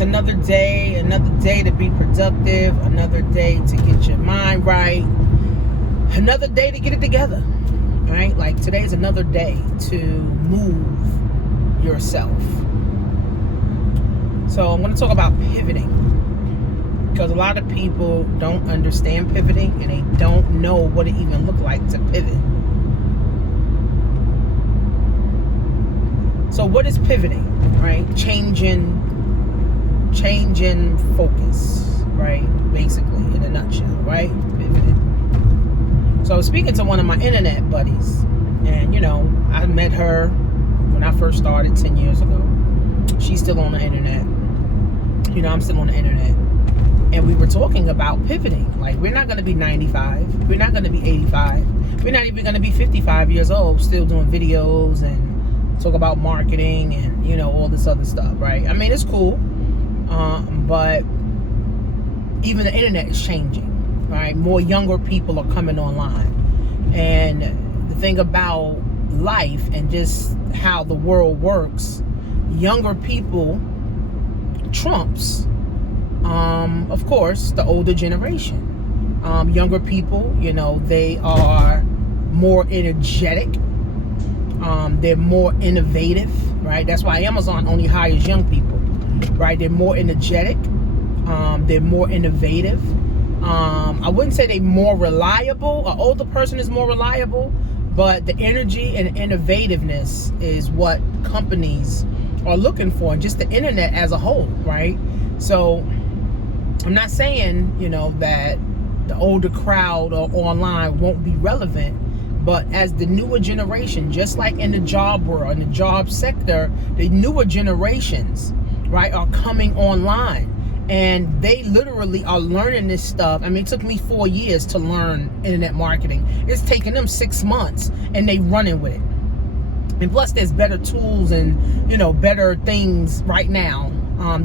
It's another day to be productive, another day to get your mind right, another day to get it together, right? Like today's another day to move yourself. So I'm going to talk about pivoting, because a lot of people don't understand pivoting and they don't know what it even looked like to pivot. So what is pivoting, right? Changing focus, right? Basically, in a nutshell, right? Pivoting. So I was speaking to one of my internet buddies, and I met her when I first started 10 years ago. She's still on the internet. I'm still on the internet. And we were talking about pivoting. Like, we're not going to be 95. We're not going to be 85. We're not even going to be 55 years old still doing videos and talk about marketing and, all this other stuff, right? I mean, it's cool. But even the internet is changing, right? More younger people are coming online. And the thing about life and just how the world works, younger people trumps, of course, the older generation. Younger people, they are more energetic. They're more innovative, right? That's why Amazon only hires young people, right? They're more energetic. They're more innovative. I wouldn't say they're more reliable. An older person is more reliable, but the energy and innovativeness is what companies are looking for, and just the internet as a whole, right? So I'm not saying, that the older crowd or online won't be relevant, but as the newer generation, just like in the job world, in the job sector, the newer generations, right, are coming online, and they literally are learning this stuff. I mean, it took me 4 years to learn internet marketing. It's taken them 6 months, and they running with it. And plus, there's better tools and, better things right now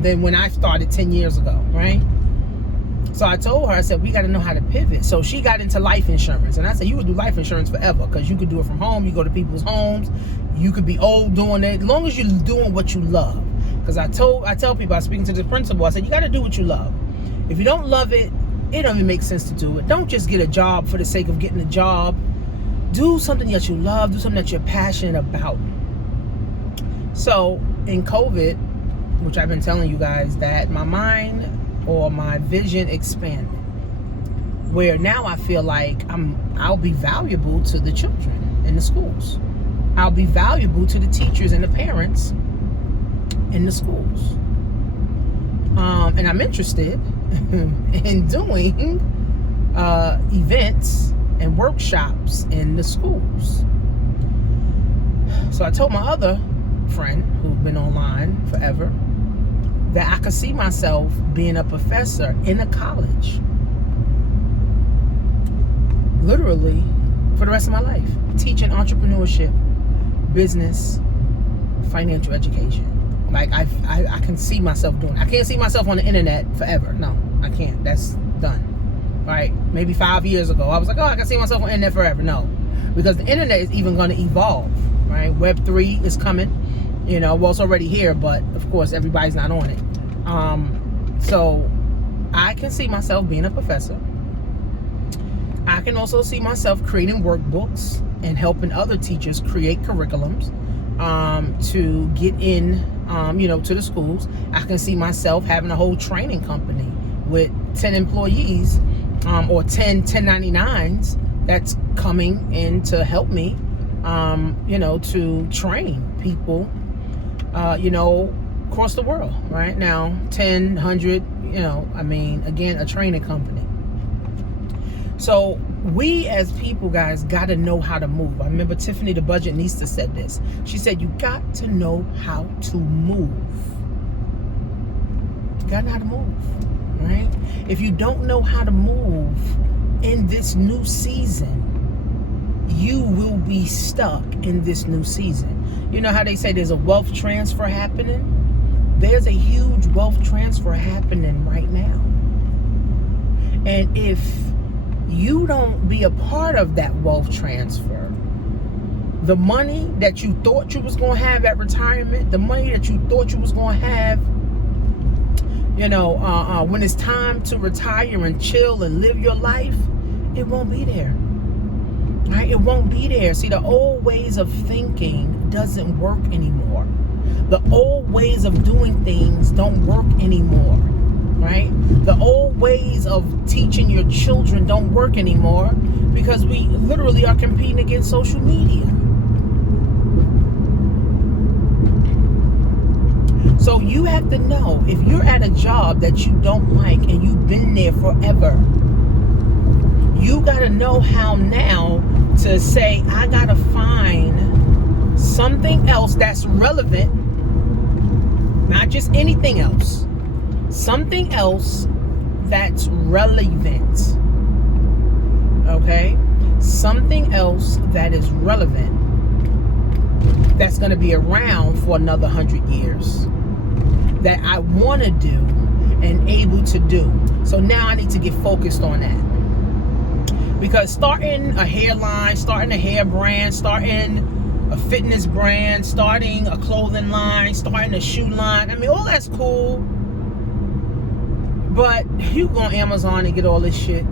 than when I started 10 years ago, right? So I told her, I said, we got to know how to pivot. So she got into life insurance. And I said, you would do life insurance forever, because you could do it from home. You go to people's homes. You could be old doing it, as long as you're doing what you love. Because I tell people, I was speaking to the principal, I said, you got to do what you love. If you don't love it, it don't even make sense to do it. Don't just get a job for the sake of getting a job. Do something that you love. Do something that you're passionate about. So in COVID, which I've been telling you guys, that my mind or my vision expanded, where now I feel like I'll be valuable to the children in the schools. I'll be valuable to the teachers and the parents in the schools. And I'm interested in doing events and workshops in the schools. So I told my other friend, who's been online forever, that I could see myself being a professor in a college, literally for the rest of my life, teaching entrepreneurship, business, financial education. Like I can see myself doing it. I can't see myself on the internet forever. No, I can't. That's done. Right? Maybe 5 years ago, I was like, oh, I can see myself on the internet forever. No, because the internet is even going to evolve. Right? Web 3 is coming. Well, it's already here, but of course everybody's not on it. So I can see myself being a professor. I can also see myself creating workbooks and helping other teachers create curriculums to get in, to the schools. I can see myself having a whole training company with 10 employees or 10 1099s that's coming in to help me, to train people, across the world, right? Now, 10, 100, again, a training company. So we as people, guys, got to know how to move. I remember Tiffany, the budgetnista, said this. She said, you got to know how to move. You got to know how to move, right? If you don't know how to move in this new season, you will be stuck in this new season. You know how they say there's a wealth transfer happening? There's a huge wealth transfer happening right now. And if you don't be a part of that wealth transfer, the money that you thought you was going to have at retirement, the money that you thought you was going to have when it's time to retire and chill and live your life, it won't be there. Right? It won't be there. See, the old ways of thinking doesn't work anymore. The old ways of doing things don't work anymore. Right? The old ways of teaching your children don't work anymore because we literally are competing against social media. So you have to know, if you're at a job that you don't like and you've been there forever, you got to know how now to say, I got to find something else that's relevant, not just anything else, something else that's relevant, okay? Something else that is relevant, that's going to be around for another 100 years, that I want to do and able to do. So now I need to get focused on that. Because starting a hairline, starting a hair brand, starting a fitness brand, starting a clothing line, starting a shoe line, I mean, all that's cool. But you go on Amazon and get all this shit.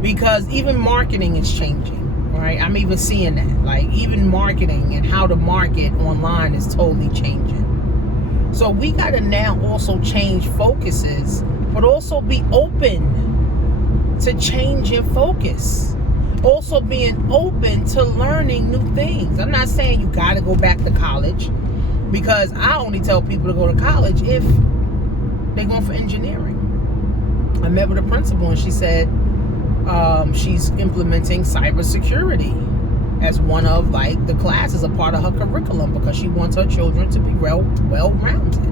Because even marketing is changing. Right? I'm even seeing that. Like, even marketing and how to market online is totally changing. So we got to now also change focuses, but also be open to changing focus. Also being open to learning new things. I'm not saying you got to go back to college, because I only tell people to go to college if they're going for engineering. I met with a principal and she said, she's implementing cybersecurity as one of the classes, a part of her curriculum, because she wants her children to be well-rounded.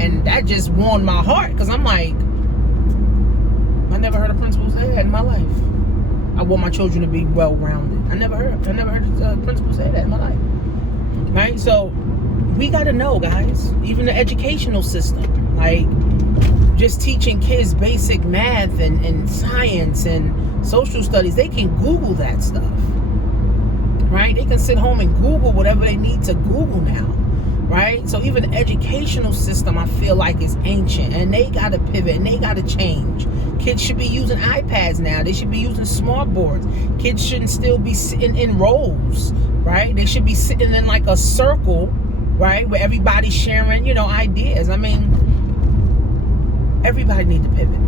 And that just warmed my heart, because I'm like, I never heard a principal say that in my life. I want my children to be well-rounded. I never heard a principal say that in my life. Right? So we got to know, guys, even the educational system, just teaching kids basic math and science and social studies, they can Google that stuff, right? They can sit home and Google whatever they need to Google now, right? So even the educational system, I feel like, is ancient, and they got to pivot and they got to change. Kids should be using iPads now. They should be using smart boards. Kids shouldn't still be sitting in rows, right? They should be sitting in like a circle, right, where everybody's sharing, ideas. I mean, everybody need to pivot.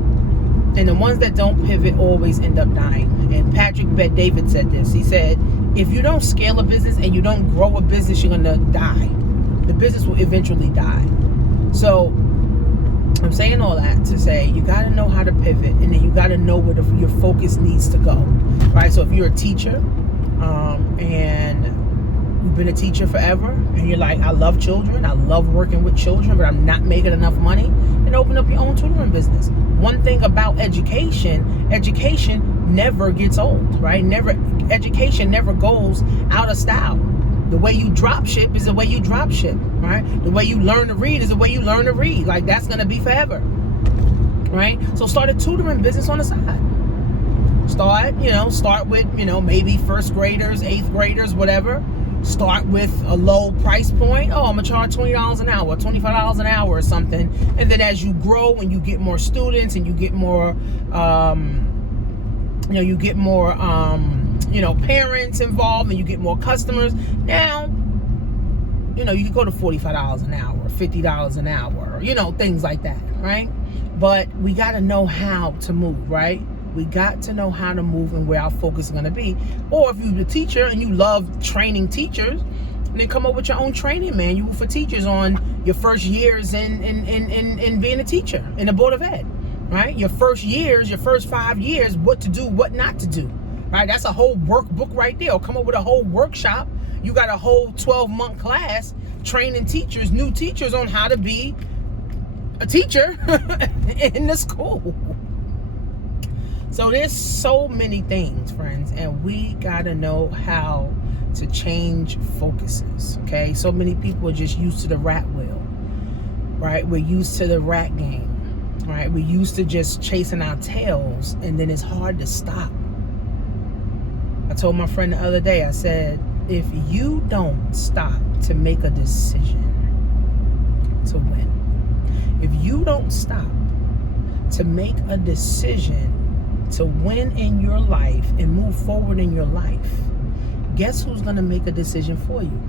And the ones that don't pivot always end up dying. And Patrick Bet-David said this. He said, if you don't scale a business and you don't grow a business, you're going to die. The business will eventually die. So I'm saying all that to say, you got to know how to pivot, and then you got to know where your focus needs to go. Right? So if you're a teacher and you've been a teacher forever, and you're like, I love children, I love working with children, but I'm not making enough money, and open up your own tutoring business. One thing about education never gets old, right? Education never goes out of style. The way you drop ship is the way you drop ship, right? The way you learn to read is the way you learn to read. That's going to be forever, right? So start a tutoring business on the side. Start with, maybe first graders, eighth graders, whatever. Start with a low price point. Oh, I'm going to charge $20 an hour, $25 an hour or something. And then as you grow and you get more students and you get more, parents involved, and you get more customers. Now, you can go to $45 an hour, $50 an hour, things like that, right? But we got to know how to move, right? We got to know how to move and where our focus is going to be. Or if you're a teacher and you love training teachers, then come up with your own training manual for teachers on your first years in being a teacher in the Board of Ed, right? Your first 5 years, what to do, what not to do, right? That's a whole workbook right there. Or come up with a whole workshop. You got a whole 12-month class training teachers, new teachers, on how to be a teacher in the school. So there's so many things, friends, and we gotta know how to change focuses, okay? So many people are just used to the rat wheel, right? We're used to the rat game, right? We're used to just chasing our tails, and then it's hard to stop. I told my friend the other day, I said, if you don't stop to make a decision, to win. If you don't stop to make a decision to win in your life and move forward in your life, guess who's going to make a decision for you?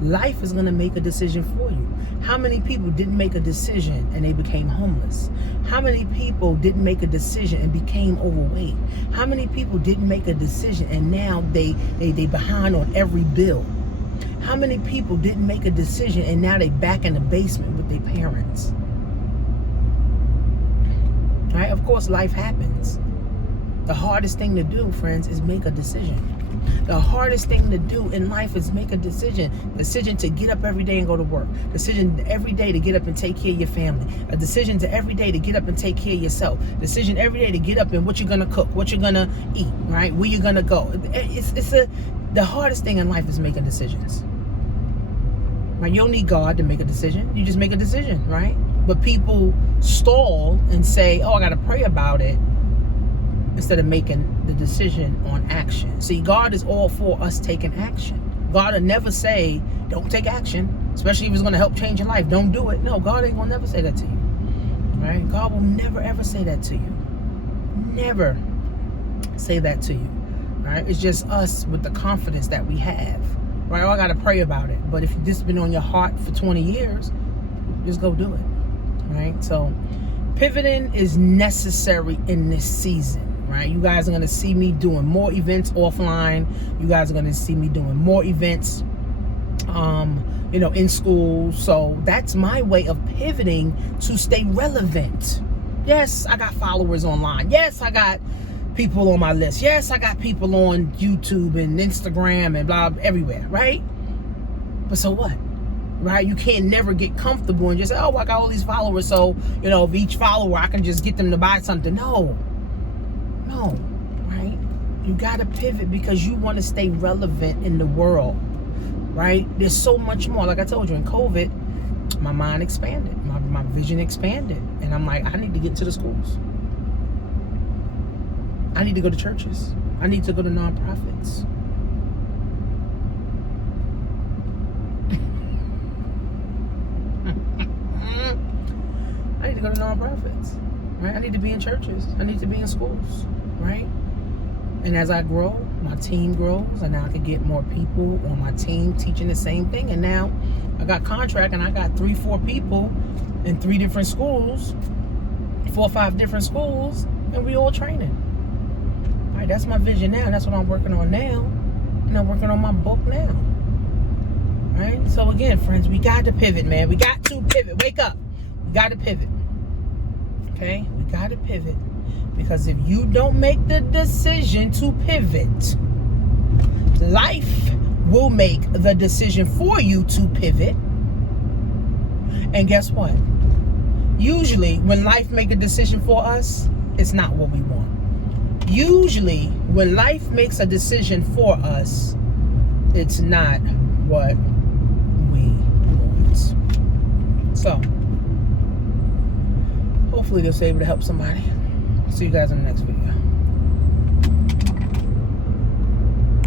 Life is going to make a decision for you. How many people didn't make a decision and they became homeless? How many people didn't make a decision and became overweight? How many people didn't make a decision and now they behind on every bill? How many people didn't make a decision and now they back in the basement with their parents? All right, of course, life happens. The hardest thing to do, friends, is make a decision. The hardest thing to do in life is make a decision. Decision to get up every day and go to work. Decision every day to get up and take care of your family. A decision to every day to get up and take care of yourself. Decision every day to get up and what you're gonna cook, what you're gonna eat, right? Where you're gonna go. The hardest thing in life is making decisions. Right? You don't need God to make a decision. You just make a decision, right? But people stall and say, "Oh, I gotta pray about it," instead of making the decision on action. See, God is all for us taking action. God will never say, don't take action, especially if it's going to help change your life. Don't do it. No, God ain't going to never say that to you. Right? God will never, ever say that to you. Never say that to you. Right? It's just us with the confidence that we have. Right? Oh, I got to pray about it. But if this has been on your heart for 20 years, just go do it. Right? So pivoting is necessary in this season. Right? You guys are going to see me doing more events offline. You guys are going to see me doing more events, in school. So that's my way of pivoting to stay relevant. Yes, I got followers online. Yes, I got people on my list. Yes, I got people on YouTube and Instagram and blah, everywhere. Right? But so what? Right? You can't never get comfortable and just say, oh, I got all these followers. So, if each follower, I can just get them to buy something. No, right? You got to pivot because you want to stay relevant in the world, right? There's so much more. Like I told you, in COVID, my mind expanded, my vision expanded. And I'm like, I need to get to the schools. I need to go to churches. I need to go to nonprofits. I need to go to nonprofits, right? I need to be in churches. I need to be in schools. Right? And as I grow, my team grows, and now I can get more people on my team teaching the same thing. And now I got contract, and I got 3-4 people in 3 different schools, 4 or 5 different schools, and we all training. All right, that's my vision now. That's what I'm working on now, and I'm working on my book now. Right? So again, friends, we got to pivot, man. We got to pivot. Wake up. We got to pivot. Okay? We got to pivot. Because if you don't make the decision to pivot, life will make the decision for you to pivot. And guess what? Usually, when life makes a decision for us, it's not what we want. Usually, when life makes a decision for us, it's not what we want. So, hopefully this was able to help somebody. See you guys in the next video.